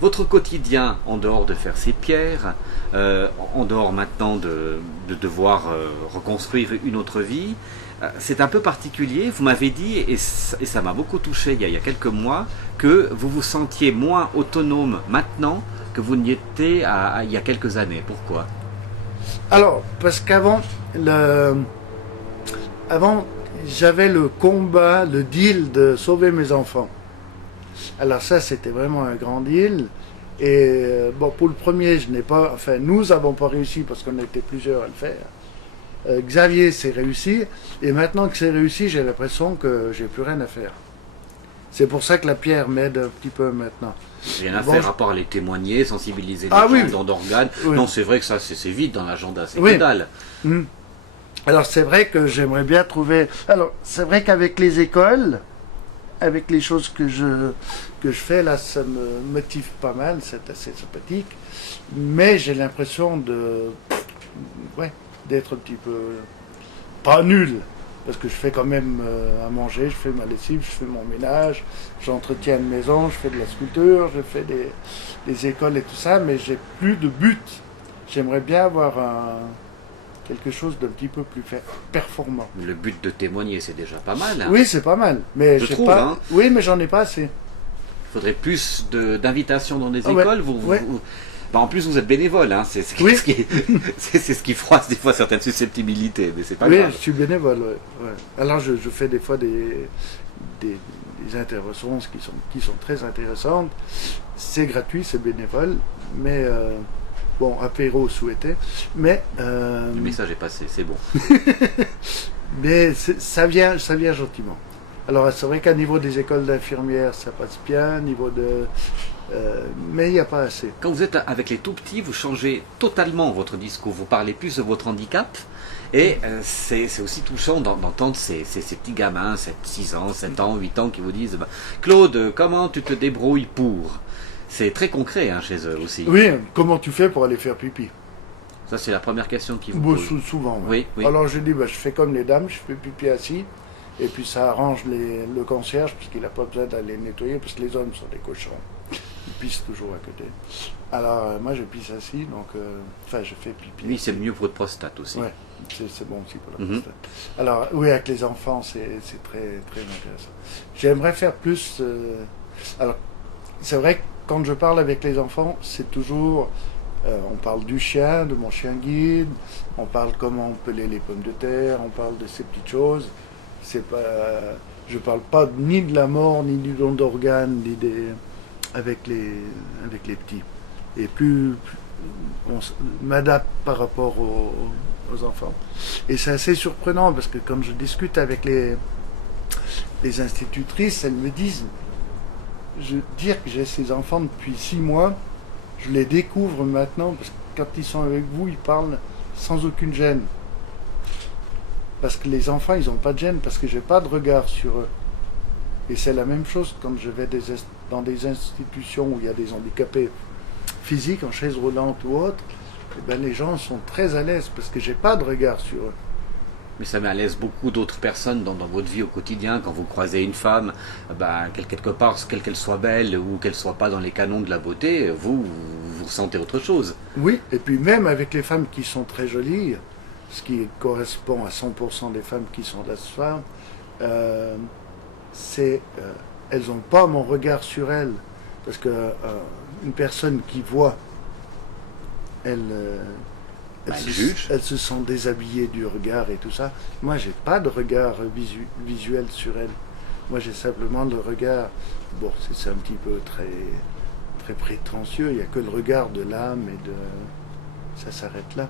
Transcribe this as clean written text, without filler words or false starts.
Votre quotidien, en dehors de faire ces pierres, en dehors maintenant de devoir reconstruire une autre vie, c'est un peu particulier. Vous m'avez dit, et ça m'a beaucoup touché il y a quelques mois, que vous vous sentiez moins autonome maintenant que vous n'y étiez il y a quelques années. Pourquoi? Alors, parce avant, j'avais le combat, le deal de sauver mes enfants. Alors ça, c'était vraiment un grand deal. Et bon, pour le premier, nous n'avons pas réussi parce qu'on était plusieurs à le faire. Xavier s'est réussi, et maintenant que c'est réussi, j'ai l'impression que j'ai plus rien à faire. C'est pour ça que la pierre m'aide un petit peu maintenant. Rien à faire à part les témoigner, sensibiliser les gens, dons d'organes. Oui. Non, c'est vrai que ça, c'est vite dans l'agenda, c'est Oui. que dalle. Alors c'est vrai que j'aimerais bien trouver... Alors c'est vrai qu'avec les écoles, avec les choses que je fais, là, ça me motive pas mal, c'est assez sympathique. Mais j'ai l'impression d'être un petit peu... pas nul. Parce que je fais quand même à manger, je fais ma lessive, je fais mon ménage, j'entretiens une maison, je fais de la sculpture, je fais des écoles et tout ça, mais j'ai plus de but. J'aimerais bien avoir quelque chose d'un petit peu plus performant. Le but de témoigner, c'est déjà pas mal. Hein. Oui, c'est pas mal. Mais je j'ai trouve, pas... hein. Oui, mais j'en ai pas assez. Il faudrait plus d'invitations dans des Ouais. écoles. En plus, vous êtes bénévole, hein. C'est ce qui froisse des fois certaines susceptibilités, mais c'est pas grave. Oui, je suis bénévole. Ouais. Alors, je fais des fois des interventions qui sont très intéressantes. C'est gratuit, c'est bénévole, mais bon, apéro souhaité. Mais le message est passé, c'est bon. mais ça vient gentiment. Alors, c'est vrai qu'à niveau des écoles d'infirmières, ça passe bien. Niveau mais il n'y a pas assez. Quand vous êtes avec les tout petits, vous changez totalement votre discours. Vous parlez plus de votre handicap. Et c'est aussi touchant d'entendre ces petits gamins, 6 ans, 7 ans, 8 ans, qui vous disent Claude, comment tu te débrouilles pour? C'est très concret hein, chez eux aussi. Oui, comment tu fais pour aller faire pipi? Ça, c'est la première question qui vous pose. Souvent. Oui, oui. Alors je dis, je fais comme les dames, je fais pipi assis. Et puis ça arrange le concierge, puisqu'il n'a pas besoin d'aller nettoyer, parce que les hommes sont des cochons. Ils pissent toujours à côté. Alors moi je pisse assis, donc je fais pipi. Oui, c'est mieux pour votre prostate aussi. Ouais, c'est bon aussi pour la prostate. Alors oui, avec les enfants, c'est très, très intéressant. J'aimerais faire plus... Alors, c'est vrai que quand je parle avec les enfants, c'est toujours... on parle du chien, de mon chien guide, on parle comment on peler les pommes de terre, on parle de ces petites choses. Je parle pas ni de la mort, ni du don d'organes, ni avec les petits. Et plus on m'adapte par rapport aux enfants. Et c'est assez surprenant parce que quand je discute avec les institutrices, elles me disent, dire que j'ai ces enfants depuis 6 mois, je les découvre maintenant parce que quand ils sont avec vous, ils parlent sans aucune gêne. Parce que les enfants, ils n'ont pas de gêne, parce que j'ai pas de regard sur eux. Et c'est la même chose quand je vais dans des institutions où il y a des handicapés physiques, en chaise roulante ou autre, les gens sont très à l'aise, parce que j'ai pas de regard sur eux. Mais ça met à l'aise beaucoup d'autres personnes dans votre vie au quotidien. Quand vous croisez une femme, quelque part, qu'elle soit belle ou qu'elle soit pas dans les canons de la beauté, vous ressentez autre chose. Oui, et puis même avec les femmes qui sont très jolies, ce qui correspond à 100% des femmes qui sont là ce soir, elles n'ont pas mon regard sur elles. Parce que une personne qui voit, elle se sent déshabillée du regard et tout ça. Moi, j'ai pas de regard visuel sur elle. Moi, j'ai simplement le regard... Bon, c'est un petit peu très, très prétentieux. Il n'y a que le regard de l'âme et ça s'arrête là.